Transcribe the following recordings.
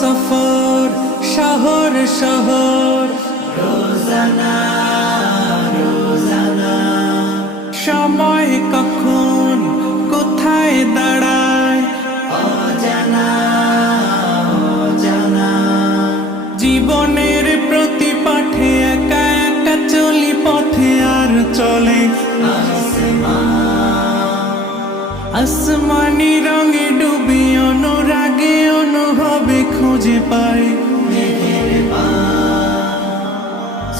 সফর শহর শহর, রোজানা রোজানা সময় কখন কোথায় দাঁড়ায় অজানা অজানা জীবনের প্রতি পাঠে একা একা চলি পথে আর চলে আসমানি রঙে ডুবি অনুরাগে অনুভবে খুঁজে পাই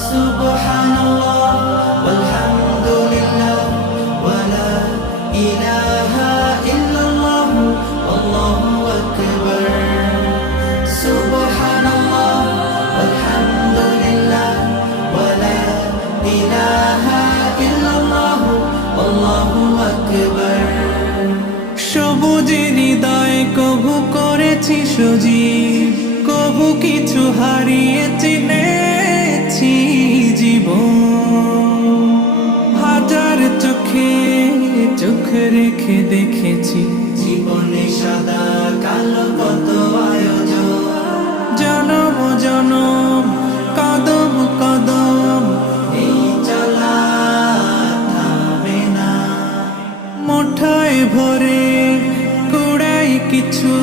সুবহানাল্লাহ ওয়ালহামদুলিল্লাহ ওয়ালা ইলাহা ইল্লাল্লাহ আল্লাহু আকবার সুবহানাল্লাহ ওয়ালহামদুলিল্লাহ ওয়ালা ইলাহা ইল্লাল্লাহ আল্লাহু আকবার সবুজের হৃদয় কভু করেছি সজীব, কভু কিছু হারিয়ে চিনেছি জীবন। হাজার চোখে চোখ রেখে দেখেছি জীবনে সাদা কালো কত আয়োজন জনম জনম কদম কদম এই চলা থামে না মুঠোয় ভরে কুড়াই কিছু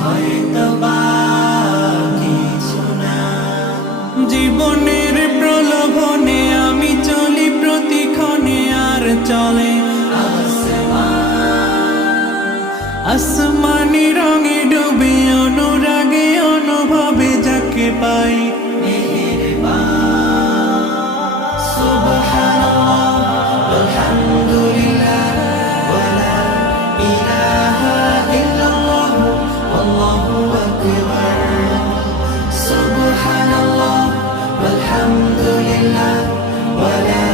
হয়তো বা কিছু না জীবনের প্রলোভনে আমি চলি প্রতিক্ষণে আর চলে আসমানি রঙে ডুবে অনুরাগে অনুভবে যাকে পাই সুবহানাল্লাহ আলহামদুলিল্লাহ ওয়ালা ইলাহা ইল্লাল্লাহ আল্লাহু আকবার সুবহানাল্লাহ আলহামদুলিল্লাহ ওয়ালা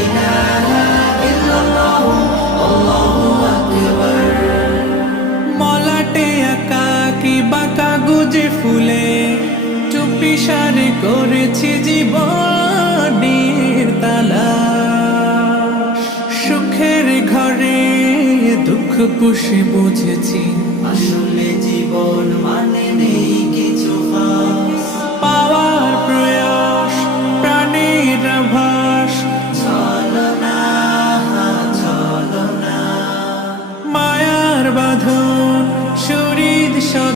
ইলাহা ইল্লাল্লাহ আল্লাহু আকবার মলাটে আঁকা কি বাঁকা গুজে ফুলে চুপি সারে করেছি জীবনের তালা সুখের ঘরে দুঃখ পুষে বুঝেছি আসলে জীবন মানে